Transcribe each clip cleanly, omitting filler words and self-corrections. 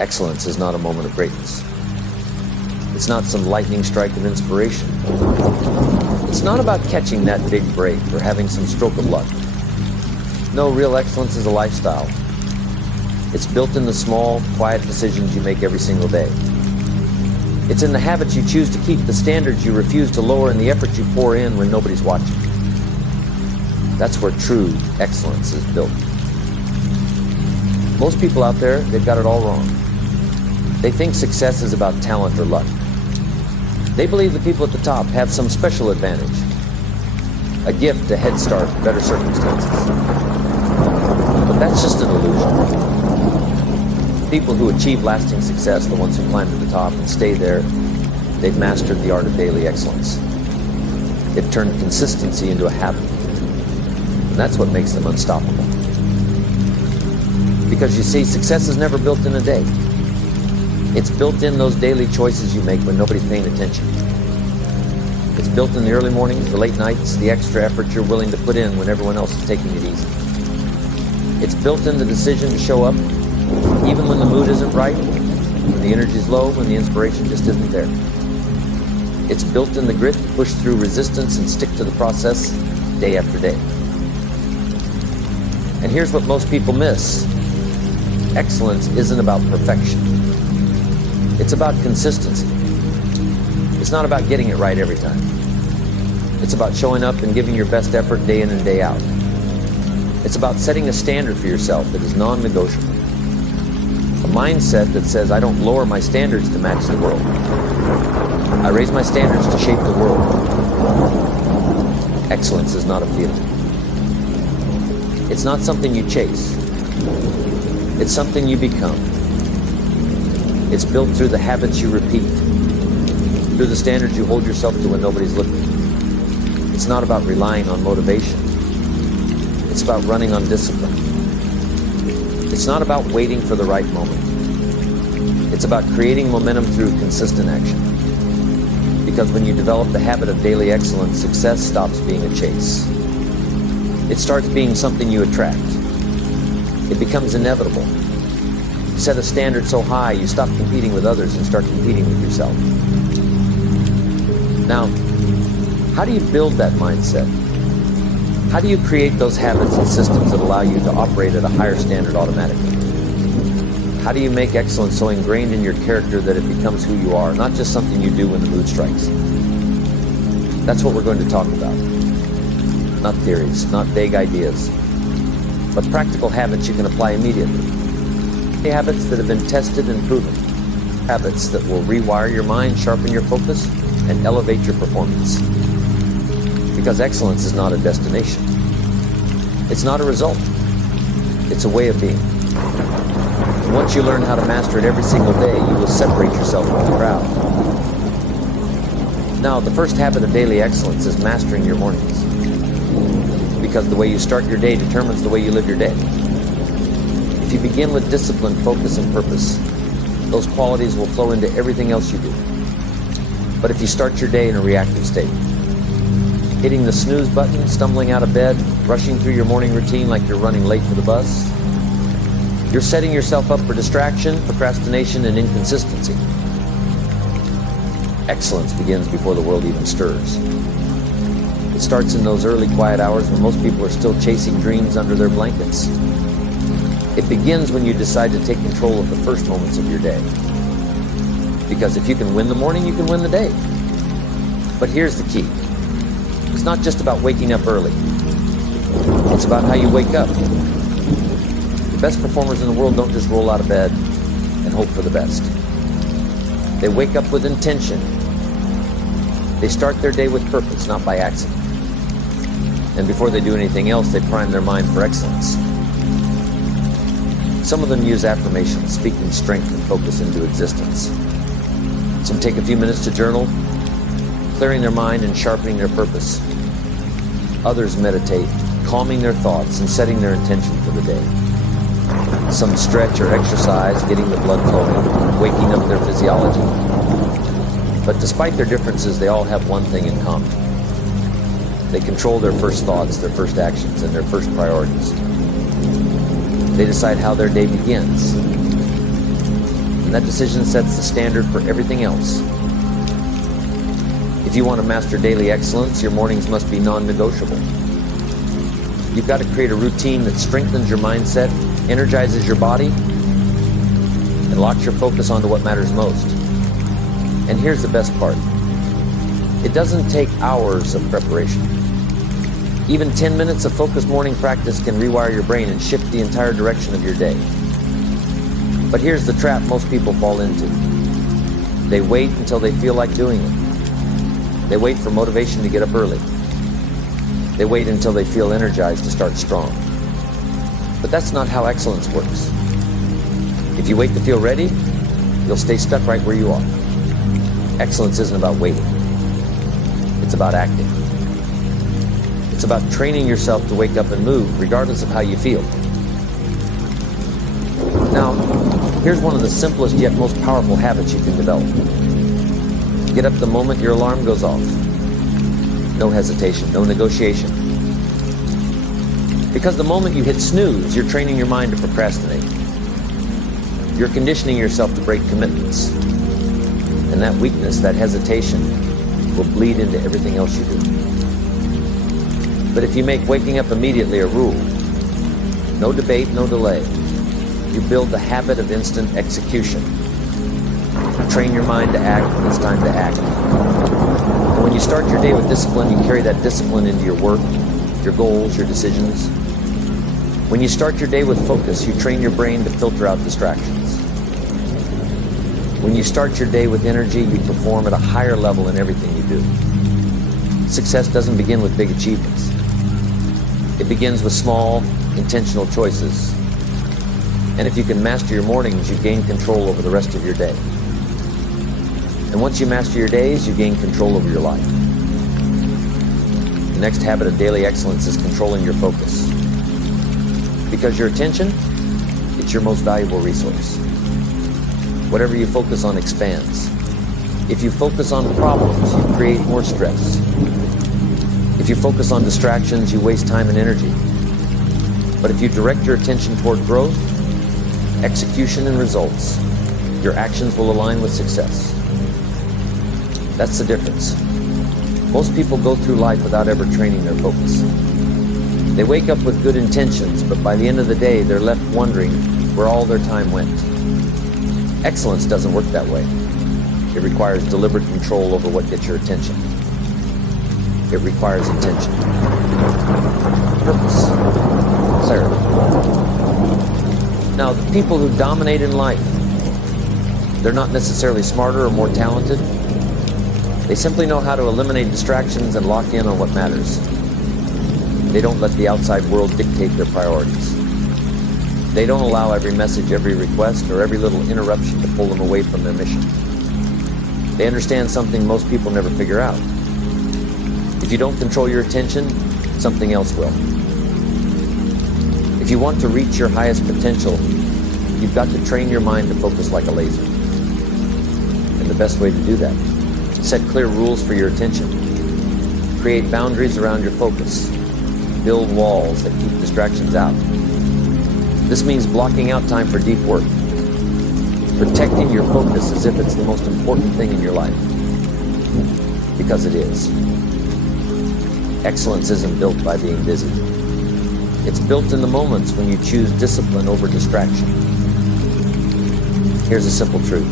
Excellence is not a moment of greatness. It's not some lightning strike of inspiration. It's not about catching that big break or having some stroke of luck. No, real excellence is a lifestyle. It's built in the small, quiet decisions you make every single day. It's in the habits you choose to keep, the standards you refuse to lower, and the effort you pour in when nobody's watching. That's where true excellence is built. Most people out there, they've got it all wrong. They think success is about talent or luck. They believe the people at the top have some special advantage, a gift, a head start, better circumstances. But that's just an illusion. People who achieve lasting success, the ones who climb to the top and stay there, they've mastered the art of daily excellence. They've turned consistency into a habit. And that's what makes them unstoppable. Because you see, success is never built in a day. It's built in those daily choices you make when nobody's paying attention. It's built in the early mornings, the late nights, the extra effort you're willing to put in when everyone else is taking it easy. It's built in the decision to show up even when the mood isn't right, when the energy's low, when the inspiration just isn't there. It's built in the grit to push through resistance and stick to the process day after day. And here's what most people miss. Excellence isn't about perfection. It's about consistency. It's not about getting it right every time. It's about showing up and giving your best effort day in and day out. It's about setting a standard for yourself that is non-negotiable. A mindset that says, I don't lower my standards to match the world. I raise my standards to shape the world. Excellence is not a feeling. It's not something you chase. It's something you become. It's built through the habits you repeat, through the standards you hold yourself to when nobody's looking. It's not about relying on motivation. It's about running on discipline. It's not about waiting for the right moment. It's about creating momentum through consistent action. Because when you develop the habit of daily excellence, success stops being a chase. It starts being something you attract. It becomes inevitable. You set a standard so high, you stop competing with others and start competing with yourself. Now, how do you build that mindset? How do you create those habits and systems that allow you to operate at a higher standard automatically? How do you make excellence so ingrained in your character that it becomes who you are, not just something you do when the mood strikes? That's what we're going to talk about. Not theories, not vague ideas, but practical habits you can apply immediately. Habits that have been tested and proven. Habits that will rewire your mind, sharpen your focus, and elevate your performance. Because excellence is not a destination. It's not a result. It's a way of being. And once you learn how to master it every single day, you will separate yourself from the crowd. Now, the first habit of daily excellence is mastering your mornings. Because the way you start your day determines the way you live your day. If you begin with discipline, focus, and purpose, those qualities will flow into everything else you do. But if you start your day in a reactive state, hitting the snooze button, stumbling out of bed, rushing through your morning routine like you're running late for the bus, you're setting yourself up for distraction, procrastination, and inconsistency. Excellence begins before the world even stirs. It starts in those early quiet hours when most people are still chasing dreams under their blankets. It begins when you decide to take control of the first moments of your day. Because if you can win the morning, you can win the day. But here's the key. It's not just about waking up early. It's about how you wake up. The best performers in the world don't just roll out of bed and hope for the best. They wake up with intention. They start their day with purpose, not by accident. And before they do anything else, they prime their mind for excellence. Some of them use affirmations, speaking strength and focus into existence. Some take a few minutes to journal, clearing their mind and sharpening their purpose. Others meditate, calming their thoughts and setting their intention for the day. Some stretch or exercise, getting the blood flowing, waking up their physiology. But despite their differences, they all have one thing in common. They control their first thoughts, their first actions, and their first priorities. They decide how their day begins. and that decision sets the standard for everything else. If you want to master daily excellence, your mornings must be non-negotiable. You've got to create a routine that strengthens your mindset, energizes your body, and locks your focus onto what matters most. And here's the best part. It doesn't take hours of preparation. Even 10 minutes of focused morning practice can rewire your brain and shift the entire direction of your day. But here's the trap most people fall into. They wait until they feel like doing it. They wait for motivation to get up early. They wait until they feel energized to start strong. But that's not how excellence works. If you wait to feel ready, you'll stay stuck right where you are. Excellence isn't about waiting. It's about acting. It's about training yourself to wake up and move, regardless of how you feel. Now, here's one of the simplest yet most powerful habits you can develop. Get up the moment your alarm goes off. No hesitation, no negotiation. Because the moment you hit snooze, you're training your mind to procrastinate. You're conditioning yourself to break commitments. And that weakness, that hesitation, will bleed into everything else you do. But if you make waking up immediately a rule, no debate, no delay, you build the habit of instant execution. Train your mind to act when it's time to act. And when you start your day with discipline, you carry that discipline into your work, your goals, your decisions. When you start your day with focus, you train your brain to filter out distractions. When you start your day with energy, you perform at a higher level in everything you do. Success doesn't begin with big achievements. It begins with small, intentional choices. And if you can master your mornings, you gain control over the rest of your day. And once you master your days, you gain control over your life. The next habit of daily excellence is controlling your focus. Because your attention, it's your most valuable resource. Whatever you focus on expands. If you focus on problems, you create more stress. If you focus on distractions, you waste time and energy. But if you direct your attention toward growth, execution, and results, your actions will align with success. That's the difference. Most people go through life without ever training their focus. They wake up with good intentions, but by the end of the day, they're left wondering where all their time went. Excellence doesn't work that way. It requires deliberate control over what gets your attention. It requires intention, purpose, clarity. Now, the people who dominate in life, they're not necessarily smarter or more talented. They simply know how to eliminate distractions and lock in on what matters. They don't let the outside world dictate their priorities. They don't allow every message, every request, or every little interruption to pull them away from their mission. They understand something most people never figure out. If you don't control your attention, something else will. If you want to reach your highest potential, you've got to train your mind to focus like a laser. And the best way to do that, set clear rules for your attention. Create boundaries around your focus. Build walls that keep distractions out. This means blocking out time for deep work. Protecting your focus as if it's the most important thing in your life. Because it is. Excellence isn't built by being busy. It's built in the moments when you choose discipline over distraction. Here's a simple truth.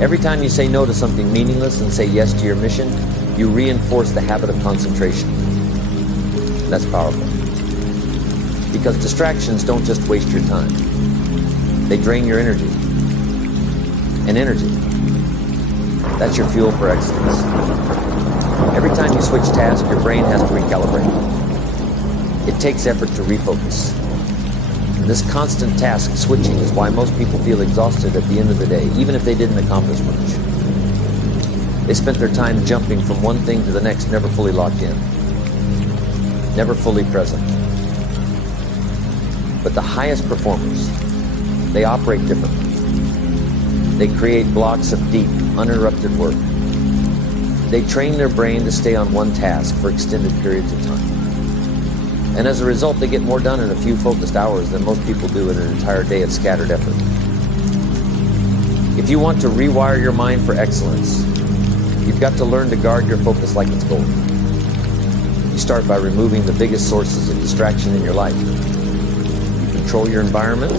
Every time you say no to something meaningless and say yes to your mission, you reinforce the habit of concentration. That's powerful. Because distractions don't just waste your time. They drain your energy. And energy, that's your fuel for excellence. Every time you switch tasks, your brain has to recalibrate. It takes effort to refocus. And this constant task switching is why most people feel exhausted at the end of the day, even if they didn't accomplish much. They spent their time jumping from one thing to the next, never fully locked in. Never fully present. But the highest performers, they operate differently. They create blocks of deep, uninterrupted work. They train their brain to stay on one task for extended periods of time. And as a result, they get more done in a few focused hours than most people do in an entire day of scattered effort. If you want to rewire your mind for excellence, you've got to learn to guard your focus like it's gold. You start by removing the biggest sources of distraction in your life. You control your environment.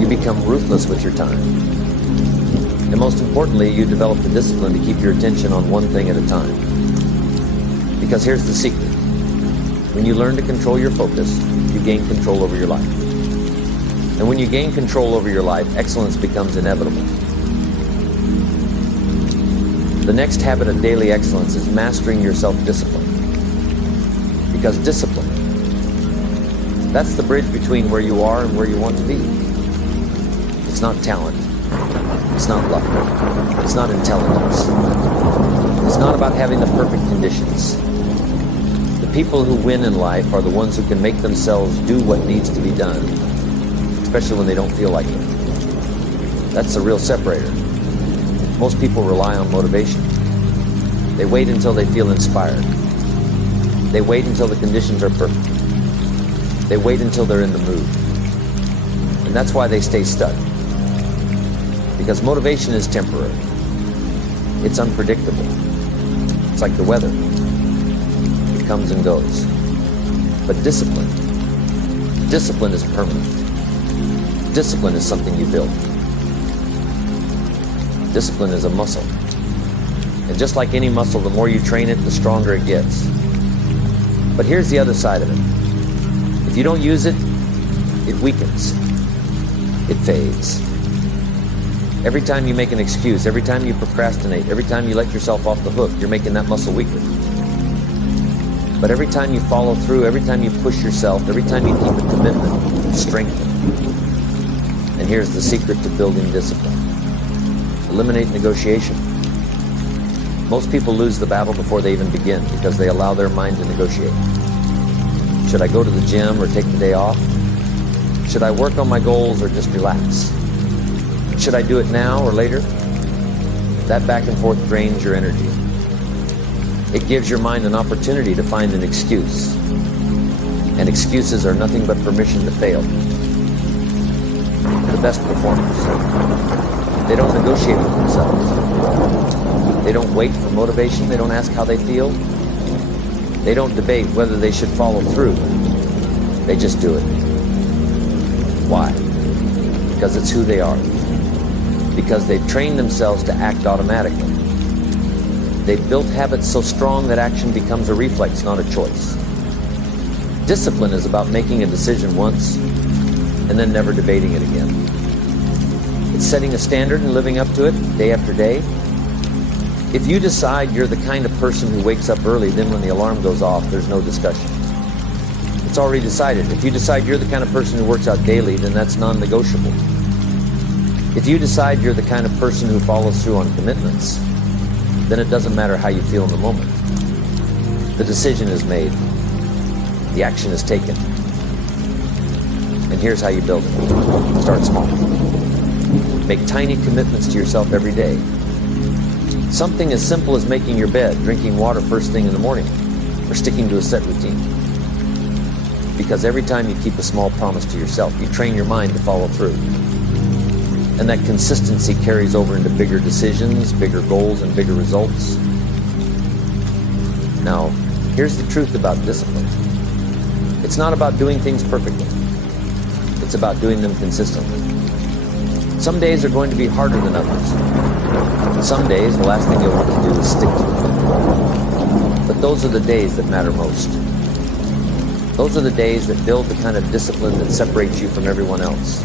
You become ruthless with your time. And most importantly, you develop the discipline to keep your attention on one thing at a time. Because here's the secret. When you learn to control your focus, you gain control over your life. And when you gain control over your life, excellence becomes inevitable. The next habit of daily excellence is mastering your self-discipline. Because discipline, that's the bridge between where you are and where you want to be. It's not talent. It's not luck. It's not intelligence. It's not about having the perfect conditions. The people who win in life are the ones who can make themselves do what needs to be done, especially when they don't feel like it. That's the real separator. Most people rely on motivation. They wait until they feel inspired. They wait until the conditions are perfect. They wait until they're in the mood. And that's why they stay stuck. Because motivation is temporary. It's unpredictable. It's like the weather. It comes and goes. But discipline is permanent. Discipline is something you build. Discipline is a muscle. And just like any muscle, the more you train it, the stronger it gets. But here's the other side of it. If you don't use it, it weakens. It fades. Every time you make an excuse, every time you procrastinate, every time you let yourself off the hook, you're making that muscle weaker. But every time you follow through, every time you push yourself, every time you keep a commitment, you strengthen. And here's the secret to building discipline. Eliminate negotiation. Most people lose the battle before they even begin because they allow their mind to negotiate. Should I go to the gym or take the day off? Should I work on my goals or just relax? Should I do it now or later? That back and forth drains your energy. It gives your mind an opportunity to find an excuse. And excuses are nothing but permission to fail. The best performers, they don't negotiate with themselves. They don't wait for motivation. They don't ask how they feel. They don't debate whether they should follow through. They just do it. Why? Because it's who they are. Because they've trained themselves to act automatically. They've built habits so strong that action becomes a reflex, not a choice. Discipline is about making a decision once and then never debating it again. It's setting a standard and living up to it day after day. If you decide you're the kind of person who wakes up early, then when the alarm goes off, there's no discussion. It's already decided. If you decide you're the kind of person who works out daily, then that's non-negotiable. If you decide you're the kind of person who follows through on commitments, then it doesn't matter how you feel in the moment. The decision is made. The action is taken. And here's how you build it. Start small. Make tiny commitments to yourself every day. Something as simple as making your bed, drinking water first thing in the morning, or sticking to a set routine. Because every time you keep a small promise to yourself, you train your mind to follow through. And that consistency carries over into bigger decisions, bigger goals, and bigger results. Now, here's the truth about discipline. It's not about doing things perfectly. It's about doing them consistently. Some days are going to be harder than others. Some days, the last thing you'll want to do is stick to it. But those are the days that matter most. Those are the days that build the kind of discipline that separates you from everyone else.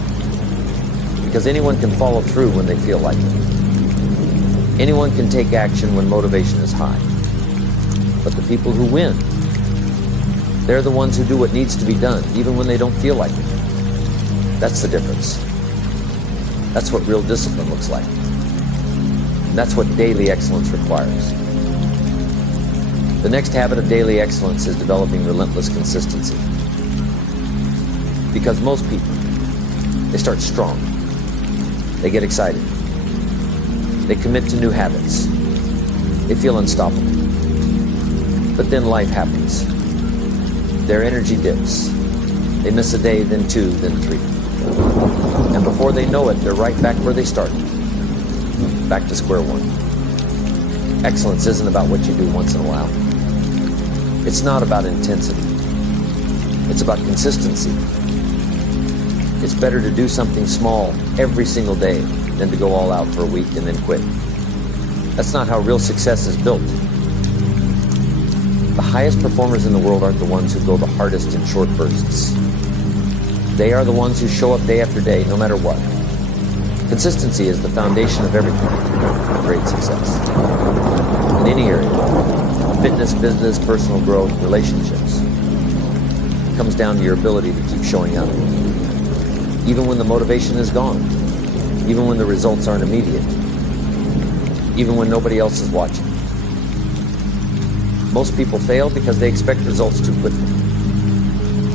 Because anyone can follow through when they feel like it. Anyone can take action when motivation is high. But the people who win, they're the ones who do what needs to be done, even when they don't feel like it. That's the difference. That's what real discipline looks like. And that's what daily excellence requires. The next habit of daily excellence is developing relentless consistency. Because most people, they start strong. They get excited. They commit to new habits. They feel unstoppable. But then life happens. Their energy dips. They miss a day, then two, then three. And before they know it, they're right back where they started. Back to square one. Excellence isn't about what you do once in a while. It's not about intensity. It's about consistency. It's better to do something small every single day than to go all out for a week and then quit. That's not how real success is built. The highest performers in the world aren't the ones who go the hardest in short bursts. They are the ones who show up day after day, no matter what. Consistency is the foundation of everything for great success. In any area, fitness, business, personal growth, relationships, it comes down to your ability to keep showing up. Even when the motivation is gone, even when the results aren't immediate, even when nobody else is watching. Most people fail because they expect results too quickly.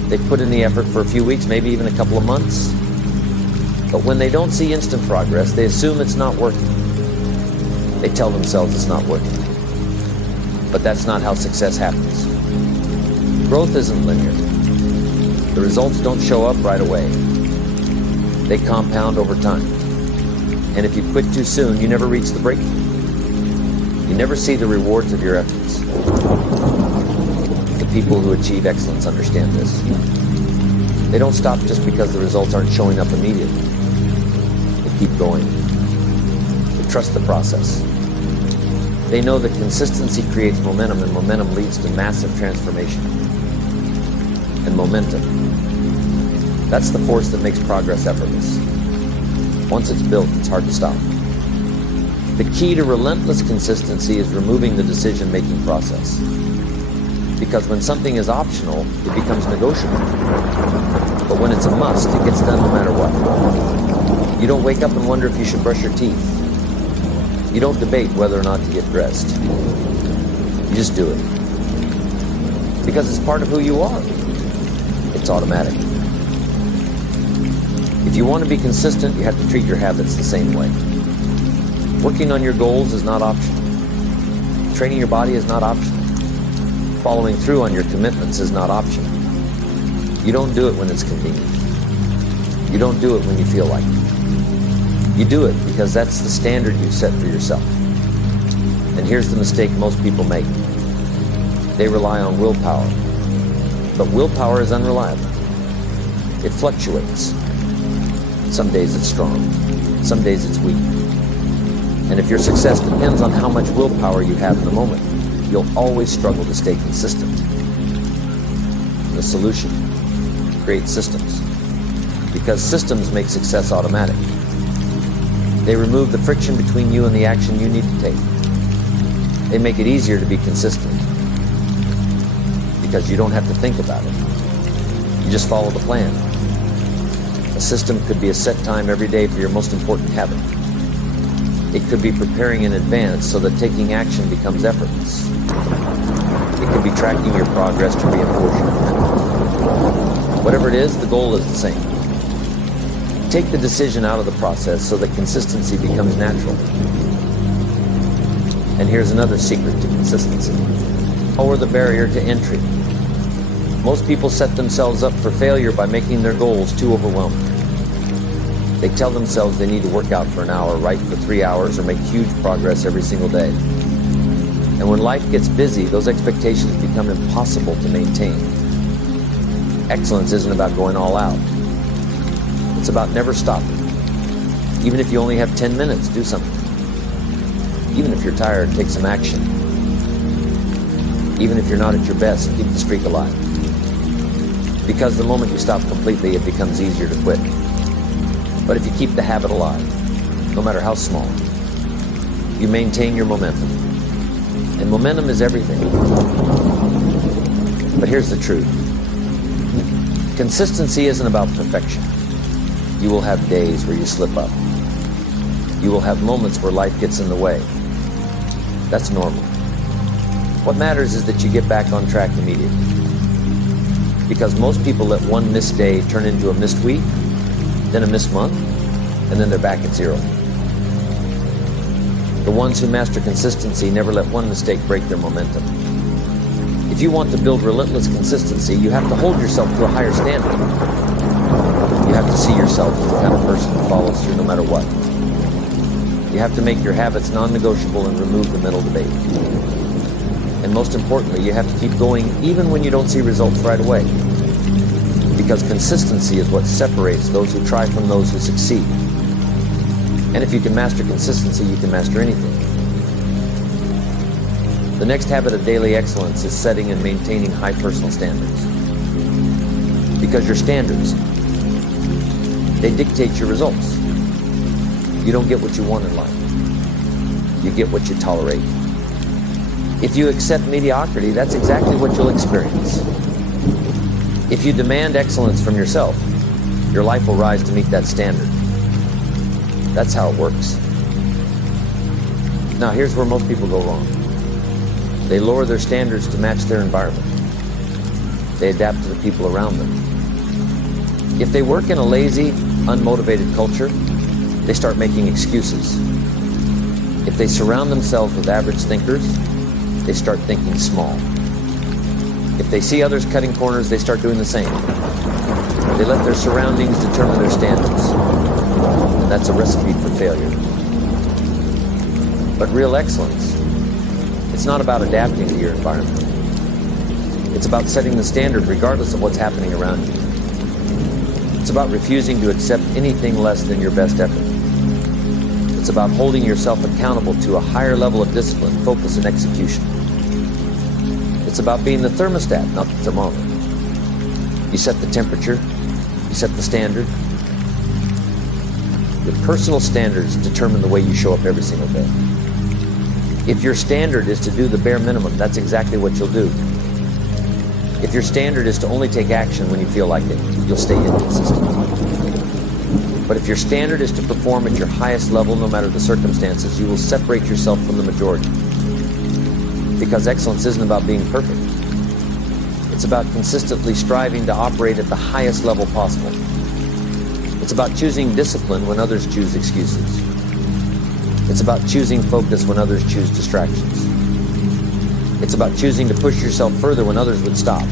They put in the effort for a few weeks, maybe even a couple of months. But when they don't see instant progress, they assume it's not working. They tell themselves it's not working. But that's not how success happens. Growth isn't linear. The results don't show up right away. They compound over time. And if you quit too soon, you never reach the breakthrough. You never see the rewards of your efforts. The people who achieve excellence understand this. They don't stop just because the results aren't showing up immediately. They keep going. They trust the process. They know that consistency creates momentum, and momentum leads to massive transformation. And momentum, that's the force that makes progress effortless. Once it's built, it's hard to stop. The key to relentless consistency is removing the decision-making process. Because when something is optional, it becomes negotiable. But when it's a must, it gets done no matter what. You don't wake up and wonder if you should brush your teeth. You don't debate whether or not to get dressed. You just do it. Because it's part of who you are. It's automatic. If you want to be consistent, you have to treat your habits the same way. Working on your goals is not optional. Training your body is not optional. Following through on your commitments is not optional. You don't do it when it's convenient. You don't do it when you feel like it. You do it because that's the standard you've set for yourself. And here's the mistake most people make. They rely on willpower. But willpower is unreliable. It fluctuates. Some days it's strong. Some days it's weak. And if your success depends on how much willpower you have in the moment, you'll always struggle to stay consistent. The solution: create systems. Because systems make success automatic. They remove the friction between you and the action you need to take. They make it easier to be consistent. Because you don't have to think about it. You just follow the plan. A system could be a set time every day for your most important habit. It could be preparing in advance so that taking action becomes effortless. It could be tracking your progress to reinforce your commitment. Whatever it is, the goal is the same. Take the decision out of the process so that consistency becomes natural. And here's another secret to consistency. Lower the barrier to entry. Most people set themselves up for failure by making their goals too overwhelming. They tell themselves they need to work out for an hour, write for 3 hours, or make huge progress every single day. And when life gets busy, those expectations become impossible to maintain. Excellence isn't about going all out. It's about never stopping. Even if you only have 10 minutes, do something. Even if you're tired, take some action. Even if you're not at your best, keep the streak alive. Because the moment you stop completely, it becomes easier to quit. But if you keep the habit alive, no matter how small, you maintain your momentum. And momentum is everything. But here's the truth. Consistency isn't about perfection. You will have days where you slip up. You will have moments where life gets in the way. That's normal. What matters is that you get back on track immediately. Because most people let one missed day turn into a missed week, then a missed month, and then they're back at zero. The ones who master consistency never let one mistake break their momentum. If you want to build relentless consistency, you have to hold yourself to a higher standard. You have to see yourself as the kind of person who follows through no matter what. You have to make your habits non-negotiable and remove the mental debate. And most importantly, you have to keep going even when you don't see results right away. Because consistency is what separates those who try from those who succeed. And if you can master consistency, you can master anything. The next habit of daily excellence is setting and maintaining high personal standards. Because your standards, they dictate your results. You don't get what you want in life. You get what you tolerate. If you accept mediocrity, that's exactly what you'll experience. If you demand excellence from yourself, your life will rise to meet that standard. That's how it works. Now, here's where most people go wrong. They lower their standards to match their environment. They adapt to the people around them. If they work in a lazy, unmotivated culture, they start making excuses. If they surround themselves with average thinkers, they start thinking small. If they see others cutting corners, they start doing the same. They let their surroundings determine their standards. And that's a recipe for failure. But real excellence, it's not about adapting to your environment. It's about setting the standard regardless of what's happening around you. It's about refusing to accept anything less than your best effort. It's about holding yourself accountable to a higher level of discipline, focus, and execution. It's about being the thermostat, not the thermometer. You set the temperature, you set the standard. Your personal standards determine the way you show up every single day. If your standard is to do the bare minimum, that's exactly what you'll do. If your standard is to only take action when you feel like it, you'll stay inconsistent. But if your standard is to perform at your highest level no matter the circumstances, you will separate yourself from the majority. Because excellence isn't about being perfect. It's about consistently striving to operate at the highest level possible. It's about choosing discipline when others choose excuses. It's about choosing focus when others choose distractions. It's about choosing to push yourself further when others would stop.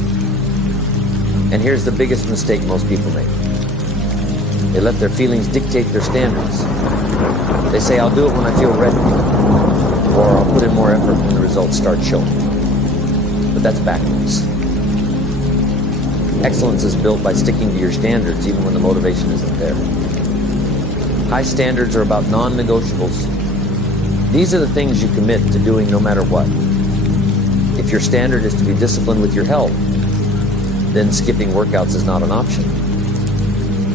And here's the biggest mistake most people make. They let their feelings dictate their standards. They say, I'll do it when I feel ready, or I'll put in more effort when the results start showing. But that's backwards. Excellence is built by sticking to your standards even when the motivation isn't there. High standards are about non-negotiables. These are the things you commit to doing no matter what. If your standard is to be disciplined with your health, then skipping workouts is not an option.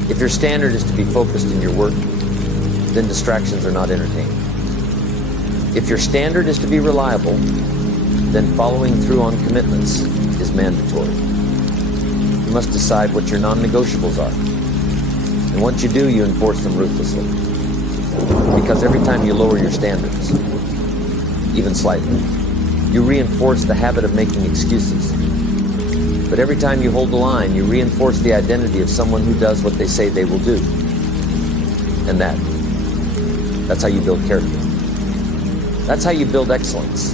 If your standard is to be focused in your work, then distractions are not entertained. If your standard is to be reliable, then following through on commitments is mandatory. You must decide what your non-negotiables are. And once you do, you enforce them ruthlessly. Because every time you lower your standards, even slightly, you reinforce the habit of making excuses. But every time you hold the line, you reinforce the identity of someone who does what they say they will do. And that's how you build character. That's how you build excellence.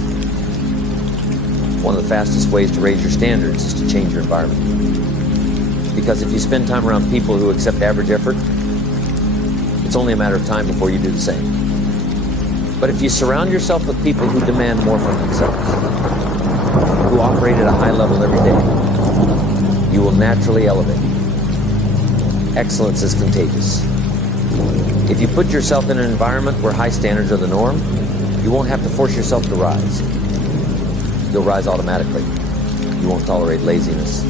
One of the fastest ways to raise your standards is to change your environment. Because if you spend time around people who accept average effort, it's only a matter of time before you do the same. But if you surround yourself with people who demand more from themselves, who operate at a high level every day, you will naturally elevate. Excellence is contagious. If you put yourself in an environment where high standards are the norm, you won't have to force yourself to rise. You'll rise automatically. You won't tolerate laziness.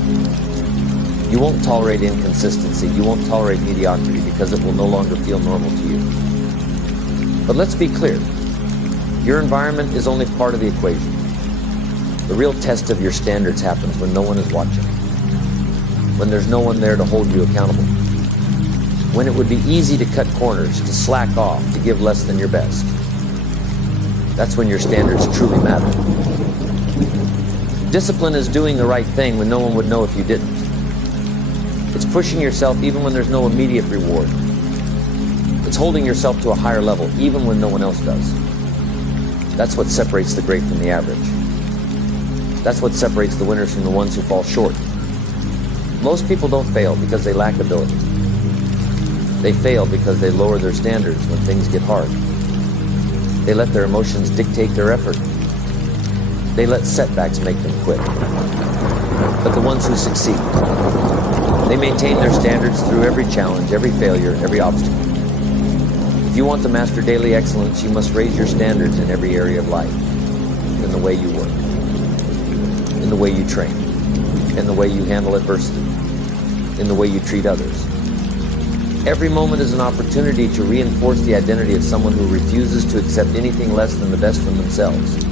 You won't tolerate inconsistency. You won't tolerate mediocrity because it will no longer feel normal to you. But let's be clear. Your environment is only part of the equation. The real test of your standards happens when no one is watching. When there's no one there to hold you accountable. When it would be easy to cut corners, to slack off, to give less than your best. That's when your standards truly matter. Discipline is doing the right thing when no one would know if you didn't. It's pushing yourself even when there's no immediate reward. It's holding yourself to a higher level even when no one else does. That's what separates the great from the average. That's what separates the winners from the ones who fall short. Most people don't fail because they lack ability. They fail because they lower their standards when things get hard. They let their emotions dictate their effort. They let setbacks make them quit. But the ones who succeed, they maintain their standards through every challenge, every failure, every obstacle. If you want to master daily excellence, you must raise your standards in every area of life. In the way you work, in the way you train, in the way you handle adversity, in the way you treat others. Every moment is an opportunity to reinforce the identity of someone who refuses to accept anything less than the best from themselves.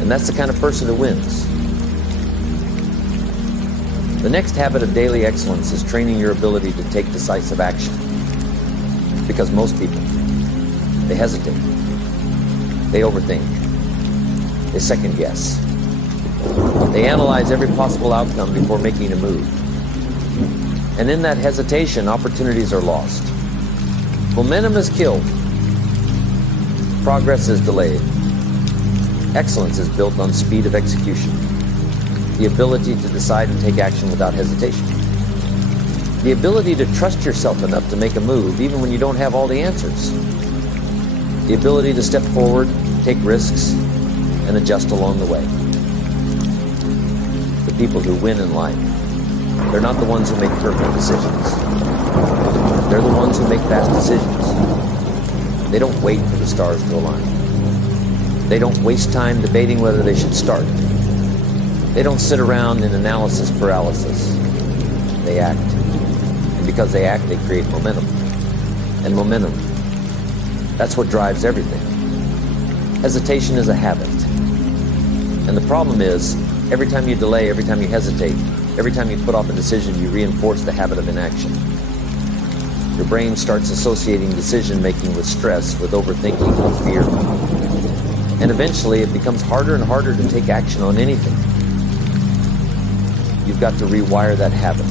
And that's the kind of person who wins. The next habit of daily excellence is training your ability to take decisive action. Because most people, they hesitate, they overthink, they second guess. They analyze every possible outcome before making a move. And in that hesitation, opportunities are lost. Momentum is killed. Progress is delayed. Excellence is built on speed of execution. The ability to decide and take action without hesitation. The ability to trust yourself enough to make a move even when you don't have all the answers. The ability to step forward, take risks, and adjust along the way. The people who win in life, they're not the ones who make perfect decisions. They're the ones who make fast decisions. They don't wait for the stars to align. They don't waste time debating whether they should start. They don't sit around in analysis paralysis. They act. And because they act, they create momentum. And momentum, that's what drives everything. Hesitation is a habit. And the problem is, every time you delay, every time you hesitate, every time you put off a decision, you reinforce the habit of inaction. Your brain starts associating decision-making with stress, with overthinking, with fear. And eventually, it becomes harder and harder to take action on anything. You've got to rewire that habit.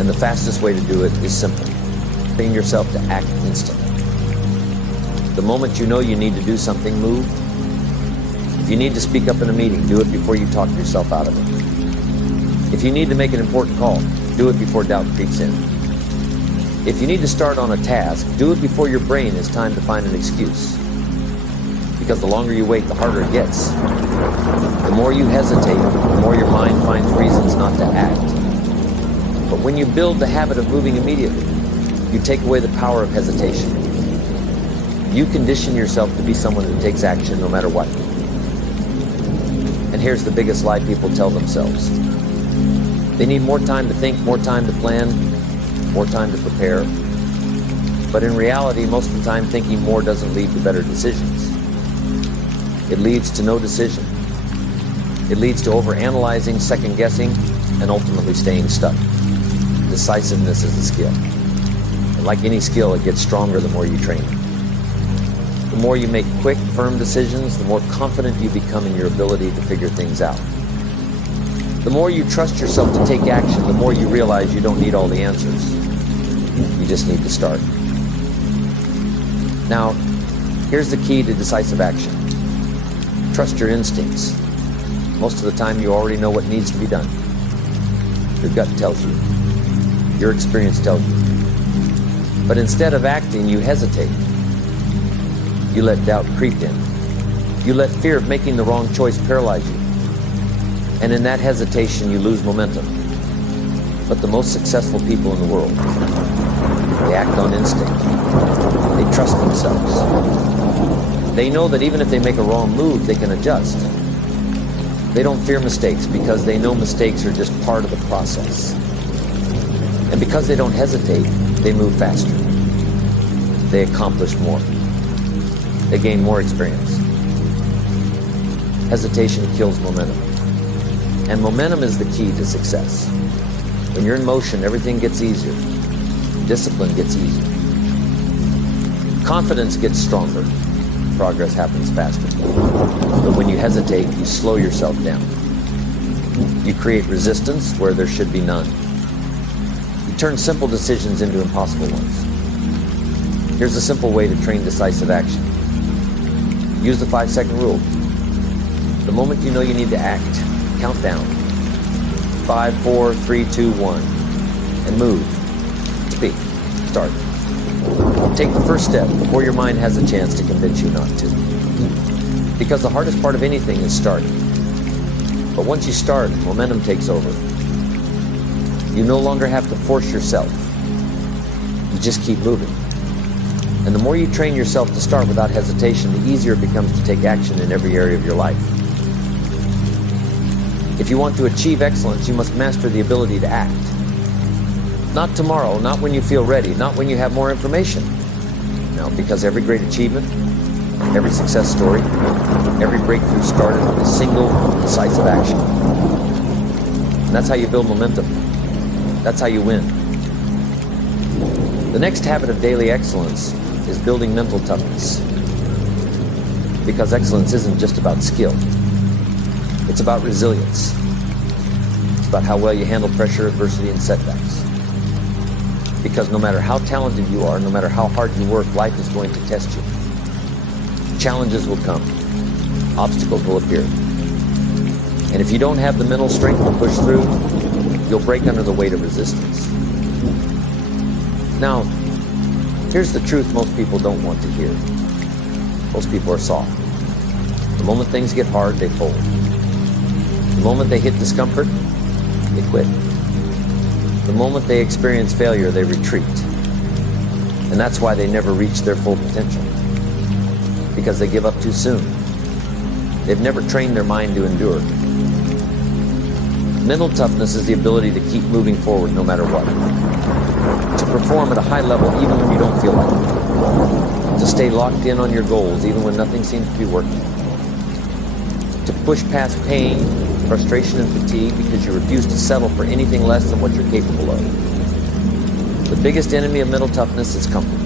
And the fastest way to do it is simple. Train yourself to act instantly. The moment you know you need to do something, move. If you need to speak up in a meeting, do it before you talk yourself out of it. If you need to make an important call, do it before doubt creeps in. If you need to start on a task, do it before your brain has time to find an excuse. Because the longer you wait, the harder it gets. The more you hesitate, the more your mind finds reasons not to act. But when you build the habit of moving immediately, you take away the power of hesitation. You condition yourself to be someone who takes action no matter what. And here's the biggest lie people tell themselves. They need more time to think, more time to plan, more time to prepare. But in reality, most of the time, thinking more doesn't lead to better decisions. It leads to no decision. It leads to overanalyzing, second-guessing, and ultimately staying stuck. Decisiveness is a skill. And like any skill, it gets stronger the more you train it. The more you make quick, firm decisions, the more confident you become in your ability to figure things out. The more you trust yourself to take action, the more you realize you don't need all the answers. You just need to start. Now, here's the key to decisive action. Trust your instincts. Most of the time, you already know what needs to be done. Your gut tells you. Your experience tells you. But instead of acting, you hesitate. You let doubt creep in. You let fear of making the wrong choice paralyze you. And in that hesitation, you lose momentum. But the most successful people in the world, they act on instinct. They trust themselves. They know that even if they make a wrong move, they can adjust. They don't fear mistakes because they know mistakes are just part of the process. And because they don't hesitate, they move faster. They accomplish more. They gain more experience. Hesitation kills momentum. And momentum is the key to success. When you're in motion, everything gets easier. Discipline gets easier. Confidence gets stronger. Progress happens faster. But when you hesitate, you slow yourself down. You create resistance where there should be none. You turn simple decisions into impossible ones. Here's a simple way to train decisive action. Use the 5-second rule. The moment you know you need to act, count down. 5, 4, 3, 2, 1. And move. speak. Start. Take the first step before your mind has a chance to convince you not to. Because the hardest part of anything is starting. But once you start, momentum takes over. You no longer have to force yourself. You just keep moving. And the more you train yourself to start without hesitation, the easier it becomes to take action in every area of your life. If you want to achieve excellence, you must master the ability to act. Not tomorrow, not when you feel ready, not when you have more information. No, because every great achievement, every success story, every breakthrough started with a single, decisive action. And that's how you build momentum. That's how you win. The next habit of daily excellence is building mental toughness. Because excellence isn't just about skill. It's about resilience. It's about how well you handle pressure, adversity, and setbacks. Because no matter how talented you are, no matter how hard you work, life is going to test you. Challenges will come. Obstacles will appear. And if you don't have the mental strength to push through, you'll break under the weight of resistance. Now, here's the truth most people don't want to hear. Most people are soft. The moment things get hard, they fold. The moment they hit discomfort, they quit. The moment they experience failure, they retreat. And that's why they never reach their full potential. Because they give up too soon. They've never trained their mind to endure. Mental toughness is the ability to keep moving forward no matter what. To perform at a high level even when you don't feel like it. To stay locked in on your goals even when nothing seems to be working. To push past pain, frustration, and fatigue because you refuse to settle for anything less than what you're capable of. The biggest enemy of mental toughness is comfort.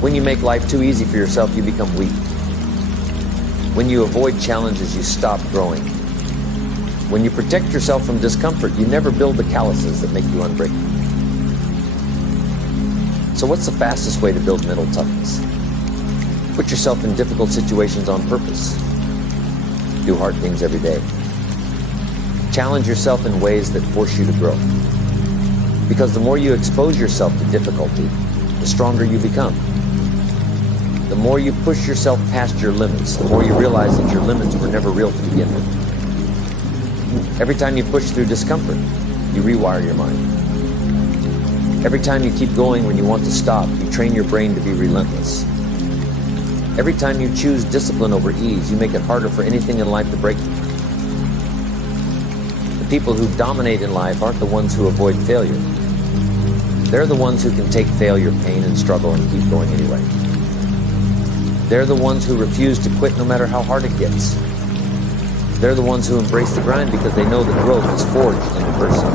When you make life too easy for yourself, you become weak. When you avoid challenges, you stop growing. When you protect yourself from discomfort, you never build the calluses that make you unbreakable. So what's the fastest way to build mental toughness? Put yourself in difficult situations on purpose. Do hard things every day. Challenge yourself in ways that force you to grow. Because the more you expose yourself to difficulty, the stronger you become. The more you push yourself past your limits, the more you realize that your limits were never real to begin with. Every time you push through discomfort, you rewire your mind. Every time you keep going when you want to stop, you train your brain to be relentless. Every time you choose discipline over ease, you make it harder for anything in life to break you. The people who dominate in life aren't the ones who avoid failure. They're the ones who can take failure, pain, and struggle and keep going anyway. They're the ones who refuse to quit no matter how hard it gets. They're the ones who embrace the grind because they know that growth is forged in adversity,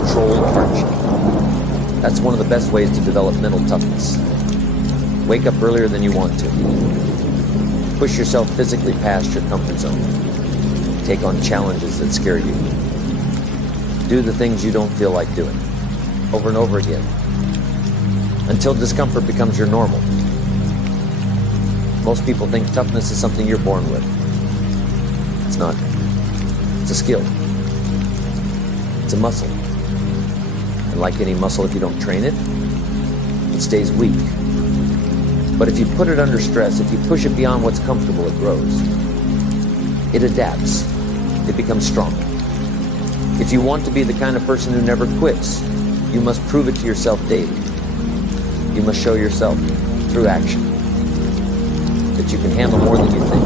controlled hardship. That's one of the best ways to develop mental toughness. Wake up earlier than you want to. Push yourself physically past your comfort zone. Take on challenges that scare you. Do the things you don't feel like doing, over and over again, until discomfort becomes your normal. Most people think toughness is something you're born with. It's not. It's a skill. It's a muscle. And like any muscle, if you don't train it, it stays weak. But if you put it under stress, if you push it beyond what's comfortable, it grows. It adapts. It becomes stronger. If you want to be the kind of person who never quits, you must prove it to yourself daily. You must show yourself through action that you can handle more than you think,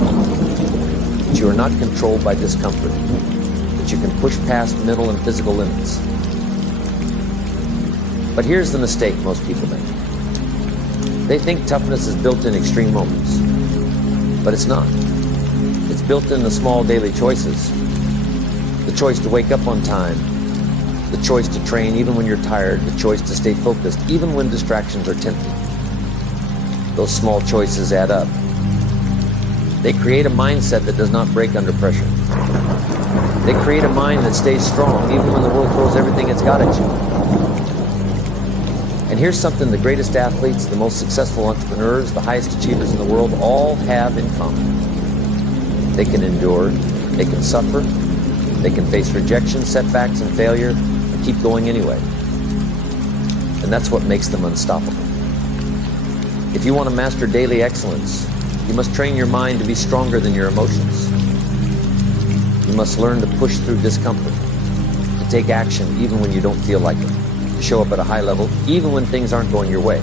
that you are not controlled by discomfort, that you can push past mental and physical limits. But here's the mistake most people make. They think toughness is built in extreme moments, but it's not. It's built in the small daily choices. The choice to wake up on time, the choice to train even when you're tired, the choice to stay focused even when distractions are tempting. Those small choices add up. They create a mindset that does not break under pressure. They create a mind that stays strong even when the world throws everything it's got at you. And here's something the greatest athletes, the most successful entrepreneurs, the highest achievers in the world all have in common. They can endure, they can suffer, they can face rejection, setbacks, and failure, and keep going anyway. And that's what makes them unstoppable. If you want to master daily excellence, you must train your mind to be stronger than your emotions. You must learn to push through discomfort, to take action even when you don't feel like it, to show up at a high level even when things aren't going your way.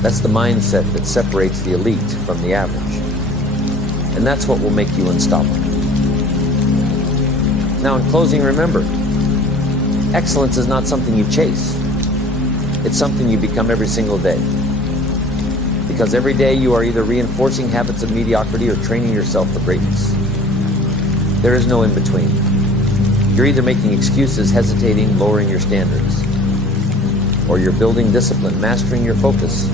That's the mindset that separates the elite from the average. And that's what will make you unstoppable. Now, in closing, remember, excellence is not something you chase. It's something you become every single day. Because every day you are either reinforcing habits of mediocrity or training yourself for greatness. There is no in-between. You're either making excuses, hesitating, lowering your standards, or you're building discipline, mastering your focus,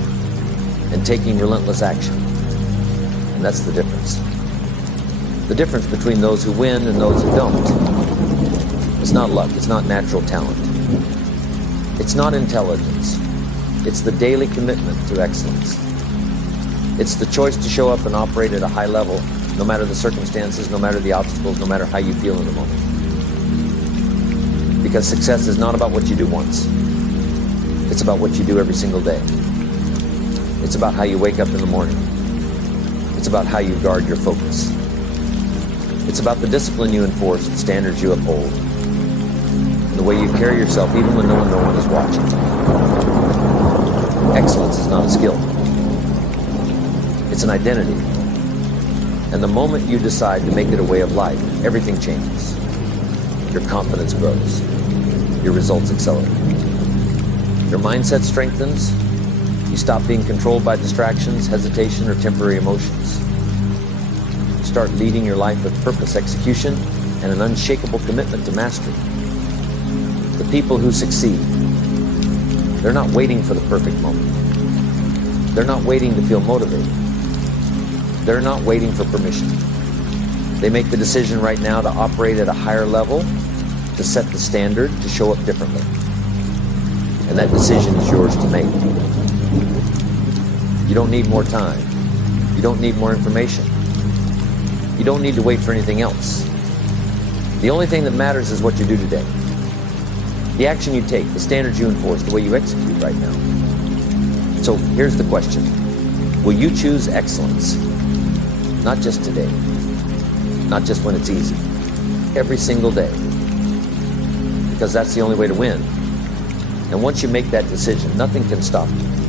and taking relentless action. And that's the difference. The difference between those who win and those who don't. It's not luck, it's not natural talent. It's not intelligence. It's the daily commitment to excellence. It's the choice to show up and operate at a high level, no matter the circumstances, no matter the obstacles, no matter how you feel in the moment. Because success is not about what you do once. It's about what you do every single day. It's about how you wake up in the morning. It's about how you guard your focus. It's about the discipline you enforce, the standards you uphold, and the way you carry yourself even when no one is watching. Excellence is not a skill. It's an identity. And the moment you decide to make it a way of life, everything changes. Your confidence grows. Your results accelerate. Your mindset strengthens. You stop being controlled by distractions, hesitation, or temporary emotions. You start leading your life with purpose, execution, and an unshakable commitment to mastery. The people who succeed, they're not waiting for the perfect moment. They're not waiting to feel motivated. They're not waiting for permission. They make the decision right now to operate at a higher level, to set the standard, to show up differently. And that decision is yours to make. You don't need more time. You don't need more information. You don't need to wait for anything else. The only thing that matters is what you do today. The action you take, the standards you enforce, the way you execute right now. So here's the question. Will you choose excellence? Not just today. Not just when it's easy. Every single day. Because that's the only way to win. And once you make that decision, nothing can stop you.